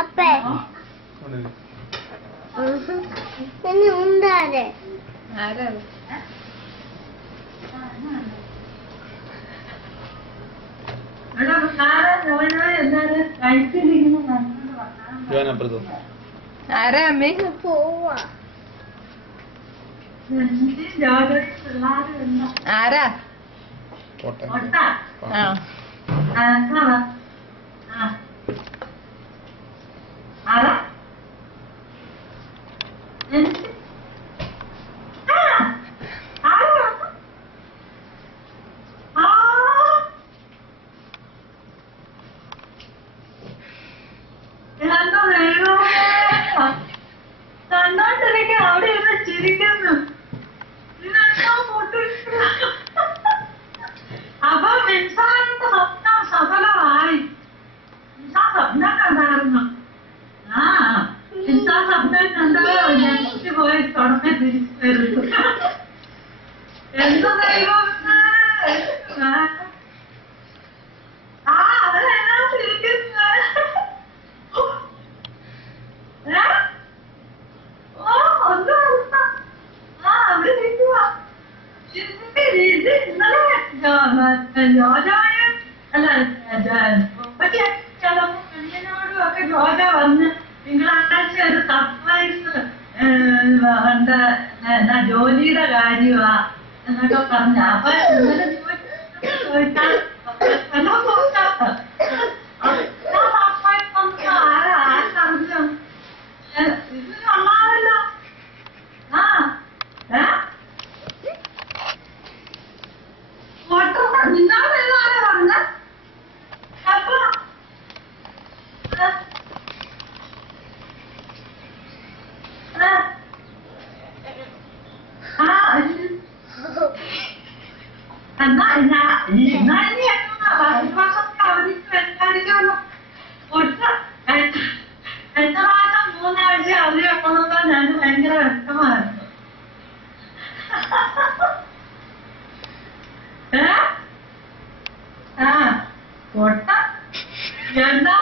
അപ്പേ പിന്നെ ഉണ്ടാരെ ആരാ ആരാ അമ്മേ പോവാ ആരാ കണ്ടോണ്ടിരിക്കാൻ അവിടെ ഇരുന്ന് ചിരിക്കുന്നു. അപ്പൊ മിൻസാറിന്റെ സ്വപ്നം സഫലമായി. മിൻസാർ സ്വപ്നം കണ്ടായിരുന്നു. ആ മിൻസാർ സ്വപ്നം കണ്ടത് ഞെട്ടി പോയി തുടങ്ങി തിരിച്ചു വരുന്നു. എന്ത് ദൈവം അതിനകത്ത് ഇരിക്കുന്നത് ജോജ വന്ന് തിങ്കളാഴ്ച ഒരു സർപ്രൈസ് ജോലിയുടെ കാര്യമാ എന്നൊക്കെ പറഞ്ഞ. അപ്പൊ ഇന്നലെ ചോദിച്ചാൽ ആരറിഞ്ഞു ഇത് കൊള്ളാമല്ലോ. നിന്നോട് പറഞ്ഞ അപ്പൊ എന്റെ മാസം 3 ആഴ്ച അവധി വെക്കണമെന്ന് ഞാൻ ഭയങ്കര വ്യക്തമായിരുന്നു. എന്താ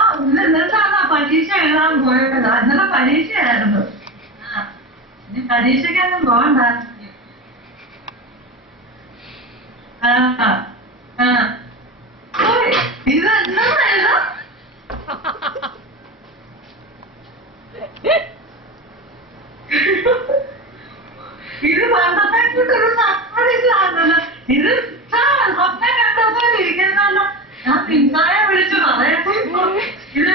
പരീക്ഷ എഴുതാൻ പോയിട്ടത്? ഇന്നലെ പരീക്ഷയായിരുന്നു. ഇനി പരീക്ഷയ്ക്കൊന്നും പോകണ്ട. ഇത് എന്താ ഇത് പണ്ടത്തേക്കൊരു സർപ്രൈസാണല്ലോ. ഇത് സ്വപ്നം കണ്ടപ്പോൾ ഇരിക്കുന്നല്ലോ. ഞാൻ പിന്നാലെ വിളിച്ചു പറയട്ടെ. ഇത്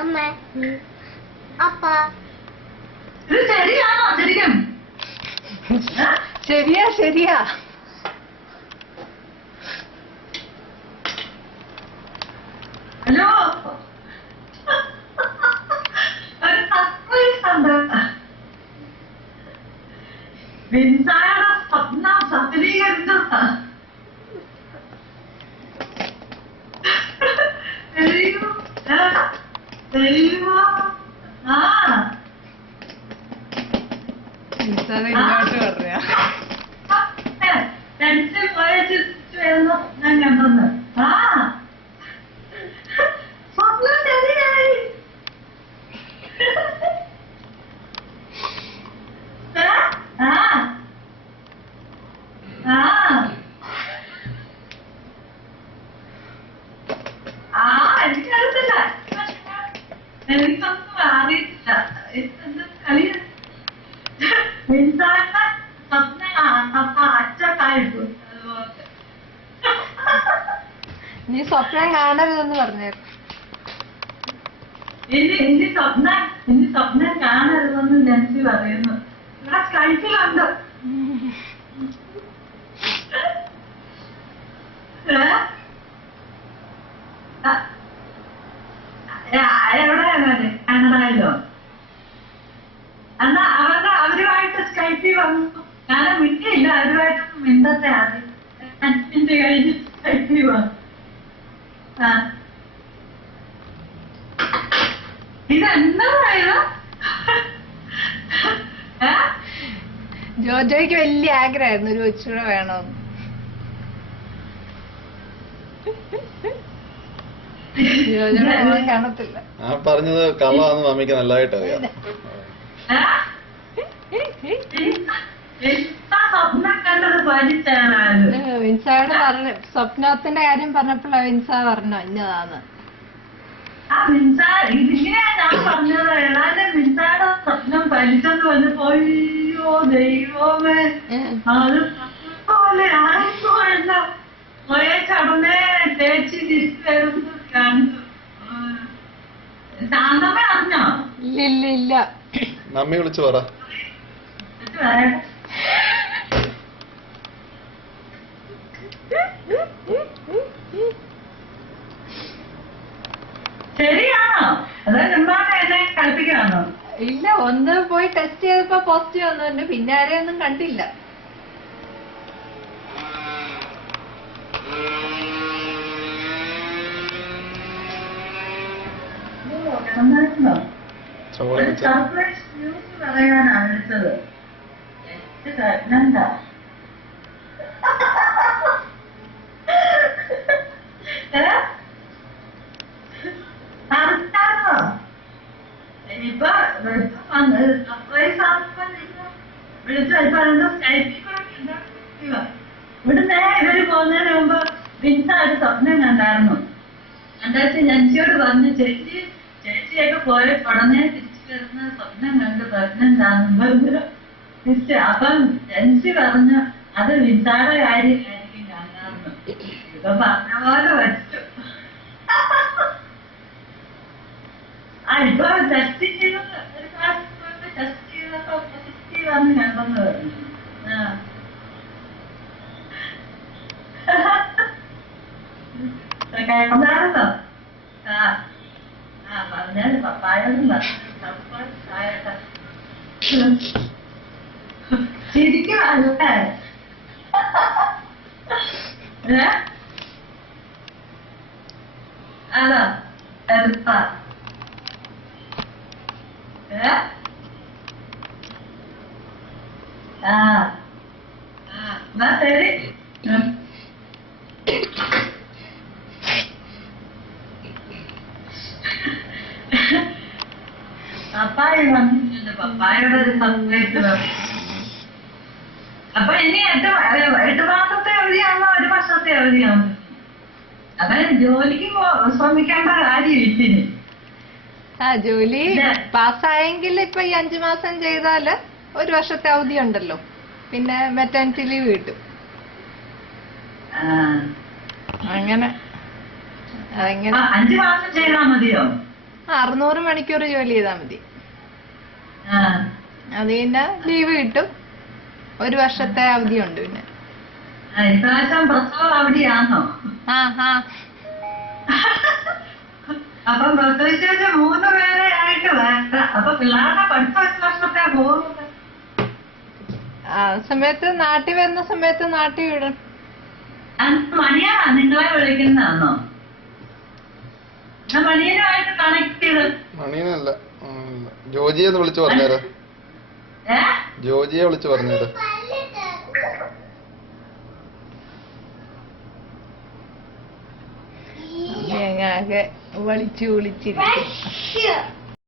അമ്മ അപ്പ ഇത് ശരിയാണോ? ശരിക്കും ശരിയാ ശരിയാ. ഹലോ ഒരു സർപ്രൈസ് ഉണ്ട്. വിൻസായുടെ സ്വപ്നം സഫലീകരിച്ചു. ഇങ്ങോട്ട് പറയാ ടെൻഷൻ പോയ വരുന്ന ഞാൻ കണ്ടെന്ന്. സ്വപ്നം ശരിയായി. എനിക്കറിയത്തില്ല. എനിക്കൊന്നും അറിയില്ല. എന്ത് കളിയ മിൻസാറിന്റെ സ്വപ്നം അച്ചക്കായിട്ടു. നീ സ്വപ്നം കാണരുതെന്ന് പറഞ്ഞേക്കും. ഇനി സ്വപ്നം കാണരുതെന്ന് ജൻസി പറയുന്നു. ഇവിടെ കഴിച്ചിലുണ്ട്. എവിടെയാണ് കാനഡയിലോ? എന്നാ അവരുമായിട്ട് സ്കൈപ്പിൽ വന്നു. ഞാൻ മിണ്ടിയില്ല. അവരുമായിട്ടൊന്നും മിണ്ടത്തെ ആദ്യം കഴിഞ്ഞ് സ്കൈപ്പിൽ വന്നു. ഇതെന്തായാലും ജോജോയ്ക്ക് വലിയ ആഗ്രഹമായിരുന്നു ഒരു കൊച്ചുകൂടെ വേണമെന്ന്. യോജന പോകാൻ കാണത്തില്ല. ആ പറഞ്ഞത് കള്ളാന്ന് മമ്മിക്ക് നല്ലതായിട്ട് അറിയാം. സ്വപ്നം കണ്ടത് പഠിച്ചാണ്. വിൻസായോട് പറഞ്ഞ സ്വപ്നത്തിന്റെ കാര്യം പറഞ്ഞപ്പോഴാ വിൻസ പറഞ്ഞോ ഇന്നതാന്ന്. ആ മിൻസാർ ഇതിങ്ങനെയാ ഞാൻ പറഞ്ഞത്. ഏതാണ്ട് മിൻസാരുടെ സ്വപ്നം പഠിച്ചെന്ന് വന്ന് പോയോ ദൈവമേ, അത് പോലെ ആയിപ്പോഴല്ല ഒരേ ചടനെ ചേച്ചി തിരിച്ചു വരുന്നു കണ്ടു. ശാന്തമ്മ അറിഞ്ഞോ? ഇല്ല ഇല്ല ഇല്ല. മമ്മി വിളിച്ചു പറ. ശരിയാണോ? അതായത് എന്താണ് എന്നെ കളിപ്പിക്കാണോ? ഇല്ല, ഒന്ന് പോയി ടെസ്റ്റ് ചെയ്തപ്പോ പോസിറ്റീവ് വന്നിട്ടുണ്ട്. പിന്നെ ആരെയൊന്നും കണ്ടില്ല. എന്തായിരുന്നോ? ചോറ് ഒരു വെച്ച സർപ്രൈസ് ന്യൂസ് പറയാനാണ് വിളിച്ചത്. എന്താ അറിഞ്ഞാണോ? ഇപ്പൊ സർപ്രൈസ് വിളിച്ചാൽ ഇപ്പൊ എന്തോ സ്കൈപ്പിൽ കൂടെ ഇവിടുന്ന് ഇവര് പോകുന്നതിന് മുമ്പ് വിൻസ ഒരു സ്വപ്നം കണ്ടായിരുന്നു. എന്താ ജൻസിയോട് പറഞ്ഞു, ചേച്ചിയൊക്കെ പോയ ഉടനെ തിരിച്ചു വരുന്ന സ്വപ്നം കണ്ട് പ്രഗ്നന്റാന്ന് തിരിച്ച്. അപ്പം ജൻസി പറഞ്ഞു അത് വിൻസയുടെ കാര്യമായിരിക്കും കാണാറുണ്ട്. ഇപ്പൊ പറഞ്ഞ പോലെ വെച്ചു. ആ ഇപ്പൊ ടെസ്റ്റ് ചെയ്തത് ഒരു പ്രാവശ്യം ടെസ്റ്റ് ചെയ്തപ്പോ പോസിറ്റീവാന്ന് കണ്ടെന്ന് പറഞ്ഞു. എന്താണെന്നോ? പറഞ്ഞാല് പപ്പായോടും ശരിക്കുമല്ലേ? അതോ എടുത്ത എന്നാ ശരി. പപ്പായ വന്നിട്ടുണ്ട്. പപ്പായുടെ സർപ്രൈസ്. അപ്പൊ ഇനി 8 മാസത്തെ അവധിയാണോ 1 വർഷത്തെ അവധിയാണോ? അതായത് ജോലിക്ക് ശ്രമിക്കേണ്ട കാര്യം ഇതിന്. ജോലി പാസ്സായെങ്കിൽ ഇപ്പൊ ഈ 5 മാസം ചെയ്താല് 1 വർഷത്തെ അവധി ഉണ്ടല്ലോ. പിന്നെ മെറ്റേണിറ്റി ലീവ് കിട്ടും. അങ്ങനെ അതെങ്ങനെ 5 മാസം ചെയ്താൽ മതിയോ? 600 മണിക്കൂർ ജോലി ചെയ്താൽ മതി. അത് പിന്നെ ലീവ് കിട്ടും. 1 വർഷത്തെ അവധി ഉണ്ട്. പിന്നെ ഇപ്രാവശ്യം പ്രസവം അവധിയാണോ? അപ്പം പ്രസവിച്ചു 3 പേരെ ആയിട്ട് വേണ്ട. അപ്പൊ പിള്ളേരുടെ പഠിത്ത 1 വർഷത്തെ പോകുന്നത്. ആ സമയത്ത് നാട്ടിൽ വരുന്ന സമയത്ത് നാട്ടിൽ വിടും. മണിയാണോ നിങ്ങളെ വിളിക്കുന്നതാണോ? മണിയനുമായിട്ട് കണക്ട് ചെയ്ത്. മണീനല്ല, ജോജിയെ ഒന്ന് വിളിച്ചു പറഞ്ഞേരാ. ജോജിയെ വിളിച്ചു പറഞ്ഞേരാ. ആകെ വിളിച്ചിരിക്കും.